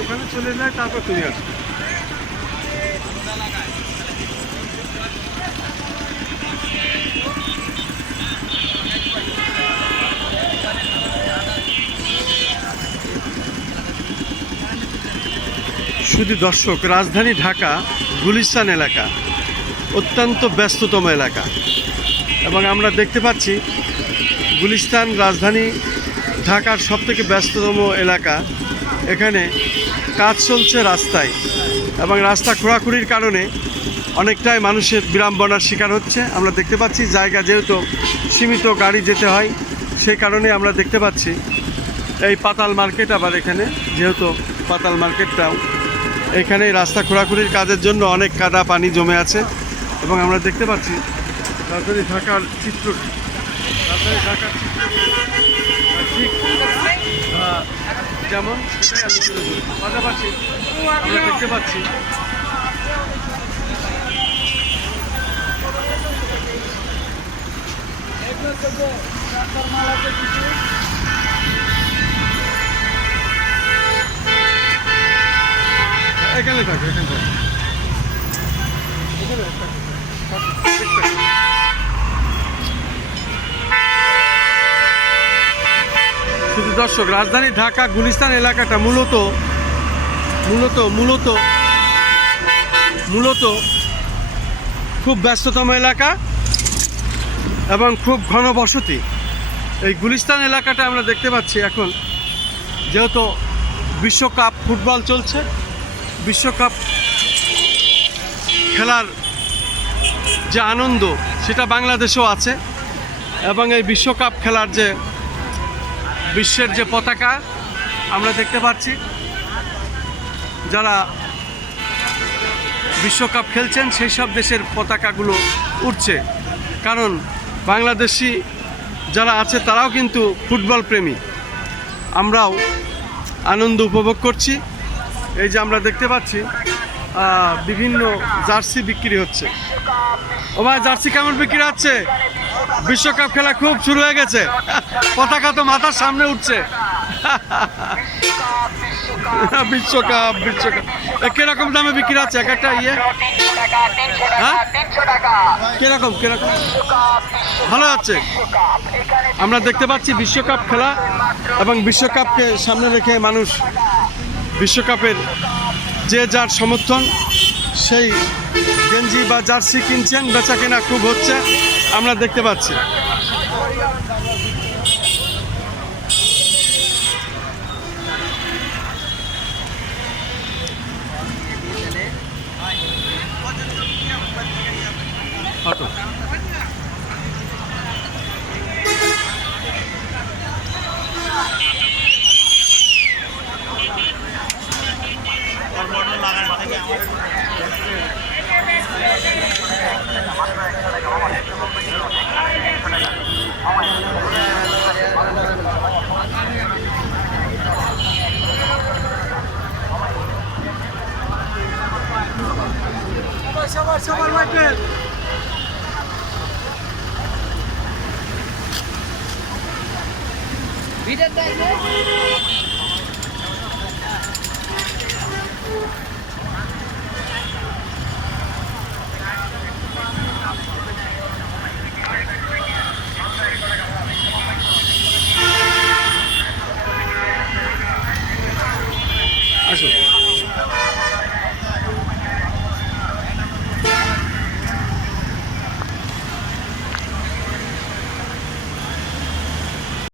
ওখানে চলে যায়, তারপর তুমি আসো। শুধু দর্শক, রাজধানী ঢাকা গুলিস্তান এলাকা অত্যন্ত ব্যস্ততম এলাকা, এবং আমরা দেখতে পাচ্ছি গুলিস্তান রাজধানী ঢাকার সবথেকে ব্যস্ততম এলাকা। এখানে কাজ চলছে রাস্তায়, এবং রাস্তা খোঁড়াখুড়ির কারণে অনেকটাই মানুষের বিড়ম্বনার শিকার হচ্ছে। আমরা দেখতে পাচ্ছি জায়গা যেহেতু সীমিত, গাড়ি যেতে হয়, সেই কারণে আমরা দেখতে পাচ্ছি এই পাতাল মার্কেট। আবার এখানে যেহেতু পাতাল মার্কেটটাও, এখানে রাস্তা খোঁড়াখুড়ির কাজের জন্য অনেক কাদা পানি জমে আছে, এবং আমরা দেখতে পাচ্ছি রাজধানী ঢাকার চিত্র, রাজধানী ঢাকার চিত্র ঠিক যেমন সেটাই আমি তুলে ধরি। পাশাপাশি আমরা দেখতে পাচ্ছি এখানে থাকে, এখানে থাকে, শুধু দর্শক, রাজধানী ঢাকা গুলিস্তান এলাকাটা মূলত মূলত মূলত মূলত খুব ব্যস্ততম এলাকা এবং খুব ঘনবসতি। এই গুলিস্তান এলাকাটা আমরা দেখতে পাচ্ছি এখন, যেহেতু বিশ্বকাপ ফুটবল চলছে, বিশ্বকাপ খেলার যে আনন্দ সেটা বাংলাদেশেও আছে, এবং এই বিশ্বকাপ খেলার যে বিশ্বের যে পতাকা আমরা দেখতে পাচ্ছি, যারা বিশ্বকাপ খেলছেন সেই সব দেশের পতাকাগুলো উঠছে, কারণ বাংলাদেশি যারা আছে তারাও কিন্তু ফুটবল প্রেমী। আমরাও আনন্দ উপভোগ করছি। এই যে আমরা দেখতে পাচ্ছি বিভিন্ন জার্সি বিক্রি হচ্ছে। ও ভাই, জার্সি কেমন বিক্রি হচ্ছে? বিশ্বকাপ খেলা খুব শুরু হয়ে গেছে, পতাকা তো মাথার সামনে উঠছে। বিশ্বকাপ বিশ্বকাপ কিরকম দামে বিক্রি হচ্ছে এক একটা ইয়ে? হ্যাঁ, কিরকম কিরকম? ভালো আছে। আমরা দেখতে পাচ্ছি বিশ্বকাপ খেলা, এবং বিশ্বকাপকে সামনে রেখে মানুষ বিশ্বকাপের যে যার সমর্থন সেই গেঞ্জি বা জার্সি কিনছেন, বেচা কেনা খুব হচ্ছে আমরা দেখতে পাচ্ছি। অটো সবার সবার লাগবে। ভিডিও দেখবে। আসো।